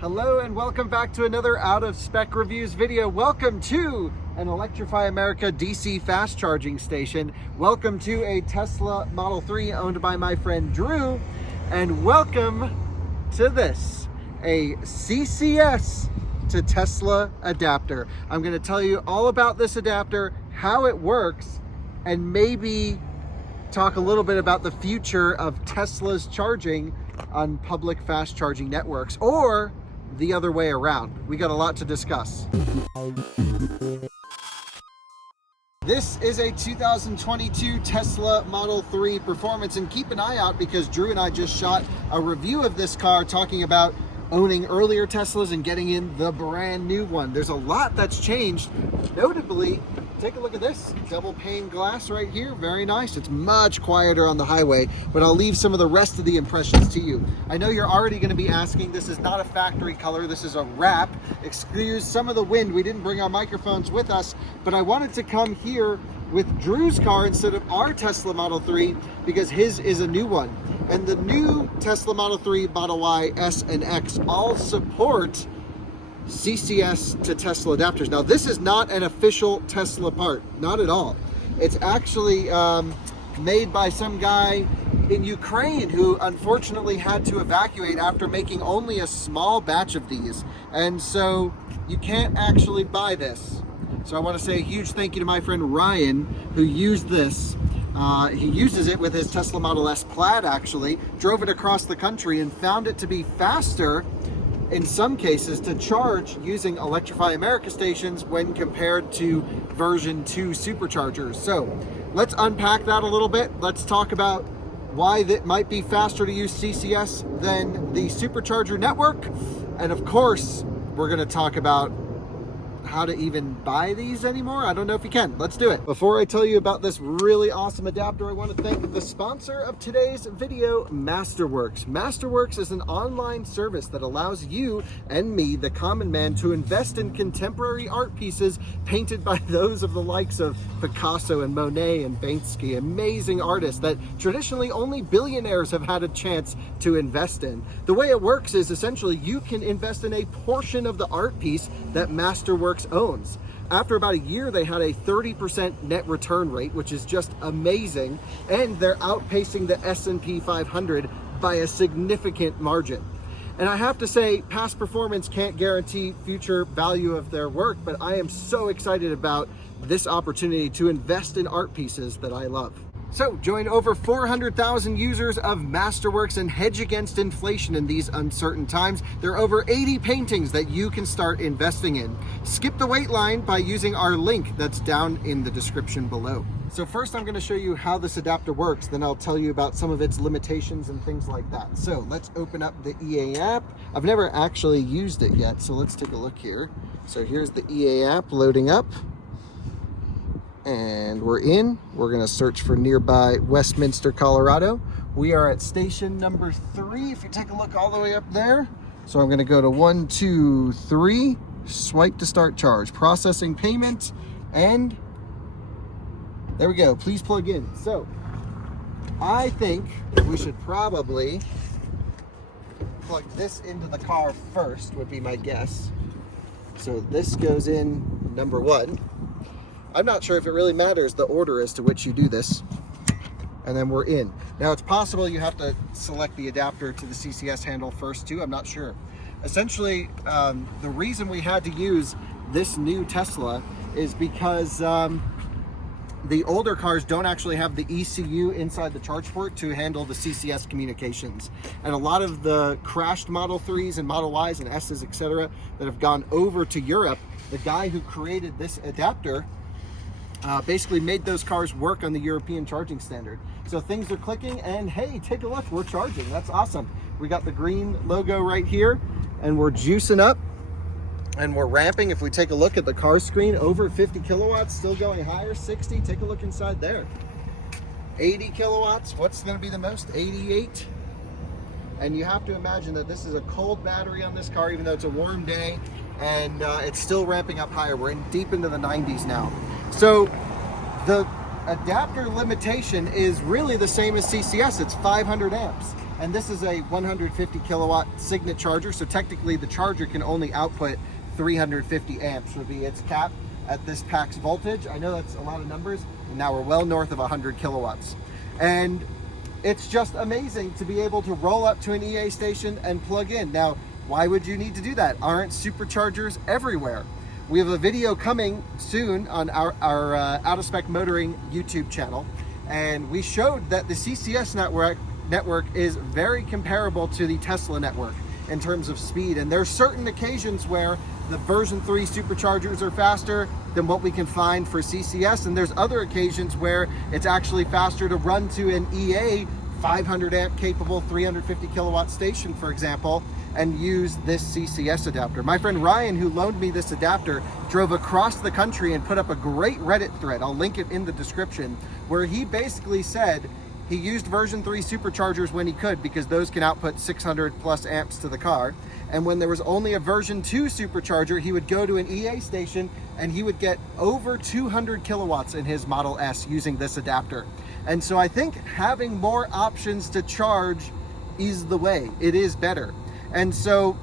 Hello and welcome back to another Out of Spec Reviews video. Welcome to an Electrify America DC fast charging station. Welcome to a Tesla Model 3 owned by my friend Drew. And welcome to this, a CCS to Tesla adapter. I'm going to tell you all about this adapter, how it works, and maybe talk a little bit about the future of Tesla's charging on public fast charging networks, or the other way around. We got a lot to discuss. This is a 2022 Tesla Model 3 Performance, and keep an eye out because Drew and I just shot a review of this car talking about owning earlier Teslas and getting in the brand new one. There's a lot that's changed. Notably, take a look at this double pane glass right here. Very nice. It's much quieter on the highway, but I'll leave some of the rest of the impressions to you. I know you're already going to be asking, this is not a factory color, this is a wrap. Excuse some of the wind, we didn't bring our microphones with us, but I wanted to come here with Drew's car instead of our Tesla Model 3 because his is a new one. And the new Tesla Model 3, Model Y, S, and X all support CCS to Tesla adapters. Now, this is not an official Tesla part, not at all. It's actually made by some guy in Ukraine who unfortunately had to evacuate after making only a small batch of these. And so you can't actually buy this. So I want to say a huge thank you to my friend Ryan who used this. He uses it with his Tesla Model S Plaid, actually, drove it across the country and found it to be faster in some cases to charge using Electrify America stations when compared to version 2 superchargers. So let's unpack that a little bit. Let's talk about why that might be faster to use CCS than the supercharger network. And of course, we're going to talk about how to even buy these anymore. I don't know if you can. Let's do it. Before I tell you about this really awesome adapter, I want to thank the sponsor of today's video, Masterworks. Masterworks is an online service that allows you and me, the common man, to invest in contemporary art pieces painted by those of the likes of Picasso and Monet and Banksy, amazing artists that traditionally only billionaires have had a chance to invest in. The way it works is essentially you can invest in a portion of the art piece that Masterworks owns. After about a year, they had a 30% net return rate, which is just amazing, and they're outpacing the S&P 500 by a significant margin. And I have to say, past performance can't guarantee future value of their work, but I am so excited about this opportunity to invest in art pieces that I love. So join over 400,000 users of Masterworks and hedge against inflation in these uncertain times. There are over 80 paintings that you can start investing in. Skip the wait line by using our link that's down in the description below. So first I'm going to show you how this adapter works, then I'll tell you about some of its limitations and things like that. So let's open up the EA app. I've never actually used it yet, so let's take a look here. So here's the EA app loading up. And we're in. We're going to search for nearby Westminster, Colorado. We are at station number 3. If you take a look all the way up there. So I'm going to go to 1, 2, 3. Swipe to start charge. Processing payment. And there we go. Please plug in. So I think we should probably plug this into the car first, would be my guess. So this goes in number 1. I'm not sure if it really matters the order as to which you do this. And then we're in. Now it's possible you have to select the adapter to the CCS handle first too. I'm not sure. Essentially, the reason we had to use this new Tesla is because the older cars don't actually have the ECU inside the charge port to handle the CCS communications. And a lot of the crashed Model 3s and Model Ys and S's, etc., that have gone over to Europe, the guy who created this adapter basically made those cars work on the European charging standard. So things are clicking, and hey, take a look, we're charging. That's awesome. We got the green logo right here, and we're juicing up, and we're ramping. If we take a look at the car screen, over 50 kilowatts, still going higher, 60. Take a look inside there. 80 kilowatts, what's gonna be the most? 88. And you have to imagine that this is a cold battery on this car, even though it's a warm day, and it's still ramping up higher. We're deep into the 90s now. So the adapter limitation is really the same as CCS. It's 500 amps. And this is a 150 kilowatt Signet charger, so technically the charger can only output 350 amps would be its cap at this pack's voltage. I know that's a lot of numbers, and now we're well north of 100 kilowatts. And it's just amazing to be able to roll up to an EA station and plug in. Now, why would you need to do that? Aren't superchargers everywhere? We have a video coming soon on our Out of Spec Motoring YouTube channel, and we showed that the CCS network is very comparable to the Tesla network in terms of speed. And there's certain occasions where the version 3 superchargers are faster than what we can find for CCS, and there's other occasions where it's actually faster to run to an EA 500 amp capable 350 kilowatt station, for example, and use this CCS adapter. My friend Ryan, who loaned me this adapter, drove across the country and put up a great Reddit thread, I'll link it in the description, where he basically said he used version 3 superchargers when he could, because those can output 600 plus amps to the car. And when there was only a version 2 supercharger, he would go to an EA station and he would get over 200 kilowatts in his Model S using this adapter. And so I think having more options to charge is the way. It is better. And so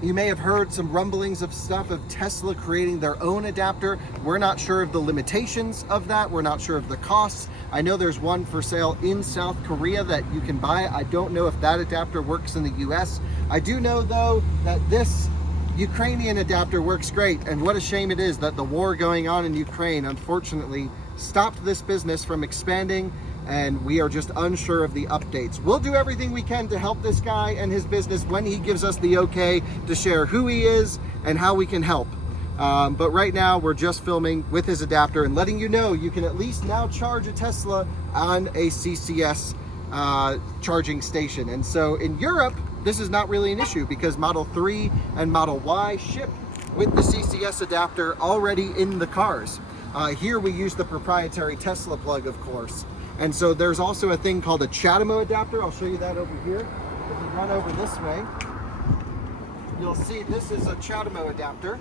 you may have heard some rumblings of stuff of Tesla creating their own adapter. We're not sure of the limitations of that. We're not sure of the costs. I know there's one for sale in South Korea that you can buy. I don't know if that adapter works in the US. I do know though that this Ukrainian adapter works great, and what a shame it is that the war going on in Ukraine unfortunately stopped this business from expanding, and we are just unsure of the updates. We'll do everything we can to help this guy and his business when he gives us the okay to share who he is and how we can help. But right now we're just filming with his adapter and letting you know you can at least now charge a Tesla on a CCS charging station. And so in Europe, this is not really an issue because Model 3 and Model Y ship with the CCS adapter already in the cars. Here we use the proprietary Tesla plug, of course. And so there's also a thing called a CHAdeMO adapter. I'll show you that over here. If you run over this way, you'll see this is a CHAdeMO adapter,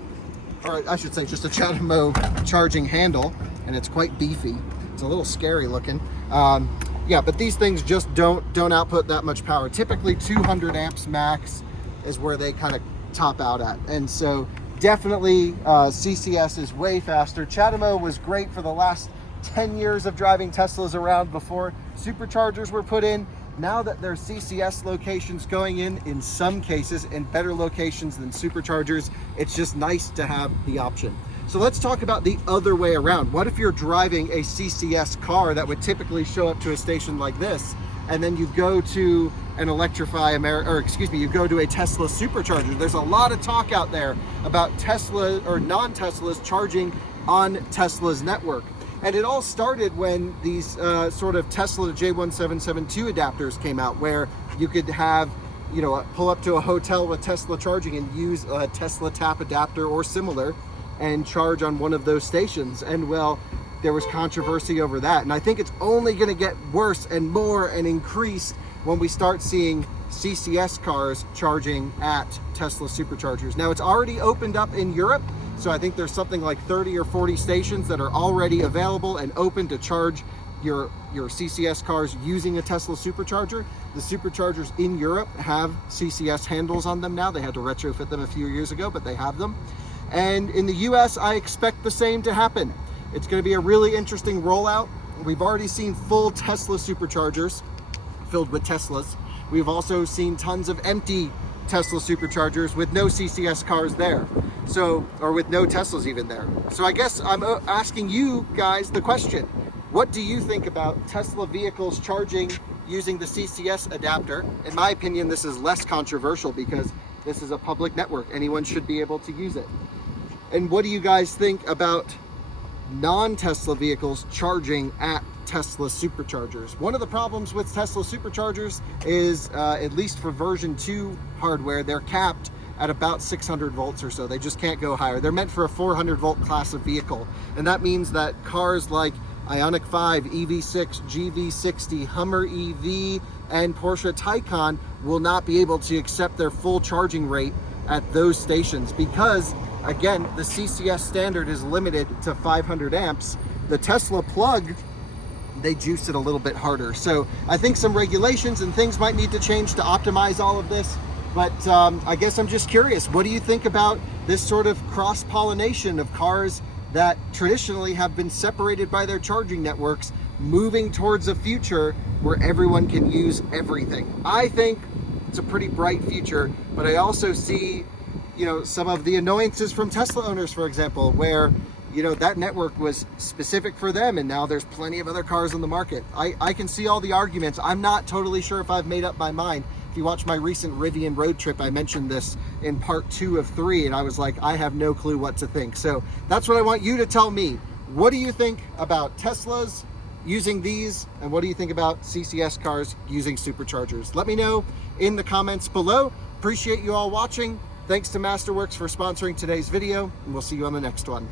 or I should say just a CHAdeMO charging handle, and it's quite beefy. It's a little scary looking. Yeah, but these things just don't output that much power. Typically 200 amps max is where they kind of top out at. And so definitely CCS is way faster. CHAdeMO was great for the last 10 years of driving Teslas around before superchargers were put in. Now that there's CCS locations going in some cases in better locations than superchargers, it's just nice to have the option. So let's talk about the other way around. What if you're driving a CCS car that would typically show up to a station like this, and then you go to an you go to a Tesla supercharger? There's a lot of talk out there about Tesla or non-Teslas charging on Tesla's network. And it all started when these sort of Tesla J1772 adapters came out, where you could have, pull up to a hotel with Tesla charging and use a Tesla tap adapter or similar and charge on one of those stations. And well, there was controversy over that. And I think it's only going to get worse and more and increased when we start seeing CCS cars charging at Tesla superchargers. Now, it's already opened up in Europe. So I think there's something like 30 or 40 stations that are already available and open to charge your CCS cars using a Tesla supercharger. The superchargers in Europe have CCS handles on them now. They had to retrofit them a few years ago, but they have them. And in the US, I expect the same to happen. It's going to be a really interesting rollout. We've already seen full Tesla superchargers filled with Teslas. We've also seen tons of empty Tesla superchargers with no CCS cars there. So, or with no Teslas even there. So I guess I'm asking you guys the question: what do you think about Tesla vehicles charging using the CCS adapter? In my opinion, this is less controversial because this is a public network. Anyone should be able to use it. And what do you guys think about non-Tesla vehicles charging at Tesla superchargers? One of the problems with Tesla superchargers is, at least for version 2 hardware, they're capped at about 600 volts or so. They just can't go higher. They're meant for a 400 volt class of vehicle. And that means that cars like Ioniq 5, EV6, GV60, Hummer EV, and Porsche Taycan will not be able to accept their full charging rate at those stations because, again, the CCS standard is limited to 500 amps. The Tesla plug they juice it a little bit harder. So I think some regulations and things might need to change to optimize all of this. But I guess I'm just curious, what do you think about this sort of cross-pollination of cars that traditionally have been separated by their charging networks, moving towards a future where everyone can use everything? I think it's a pretty bright future, but I also see, you know, some of the annoyances from Tesla owners, for example, where, you know, that network was specific for them and now there's plenty of other cars on the market. I can see all the arguments. I'm not totally sure if I've made up my mind. If you watch my recent Rivian road trip, I mentioned this in part 2 of 3, and I was like, I have no clue what to think. So that's what I want you to tell me. What do you think about Teslas using these, and what do you think about CCS cars using superchargers? Let me know in the comments below. Appreciate you all watching. Thanks to Masterworks for sponsoring today's video, and we'll see you on the next one.